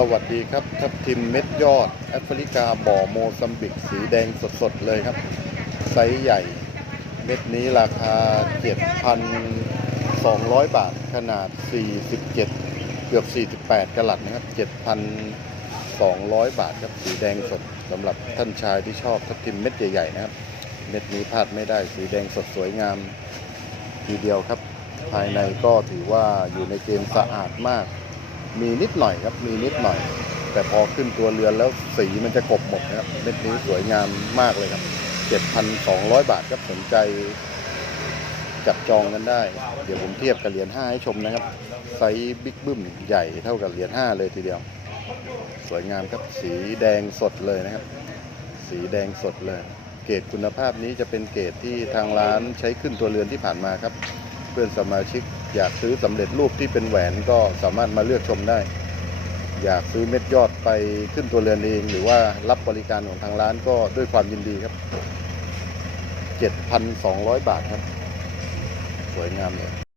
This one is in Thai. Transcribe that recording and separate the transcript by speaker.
Speaker 1: สวัสดีครับทับทิมเม็ดยอดแอฟริกาบ่อโมซัมบิกสีแดงสดๆเลยครับ ไซส์ใหญ่ เม็ดนี้ราคา 7,200 บาท ขนาด 47 เกือบ 48 กะลัดนะครับ 7,200 บาทครับสีแดงสดสำหรับท่านชายที่ชอบทับทิมเม็ดใหญ่ๆนะครับ เม็ดนี้พลาดไม่ได้สีแดงสดสวยงามทีเดียวครับ ภายในก็ถือว่าอยู่ในเกณฑ์สะอาดมาก มีนิดหน่อยครับ มีนิดหน่อย แต่พอขึ้นตัวเรือนแล้วสีมันจะกบหมดนะครับเม็ดนี้สวยงามมากเลยครับ 7,200 บาทครับสนใจจับจองกันได้ เดี๋ยวผมเทียบกับเหรียญ5ให้ชมนะครับ ไซส์บิ๊กบึ้มใหญ่เท่ากับเหรียญ5เลยทีเดียว สวยงามครับสีแดงสดเลยนะครับ สีแดงสดเลย เกรดคุณภาพนี้จะเป็นเกรดที่ทางร้านใช้ขึ้นตัวเรือนที่ผ่านมาครับ เพื่อนสมาชิก อยากซื้อสำเร็จรูปที่เป็นแหวนก็สามารถมาเลือกชมได้ อยากซื้อเม็ดยอดไปขึ้นตัวเรือนเอง หรือว่ารับบริการของทางร้านก็ด้วยความยินดีครับ 7,200 บาทครับ สวยงามเลย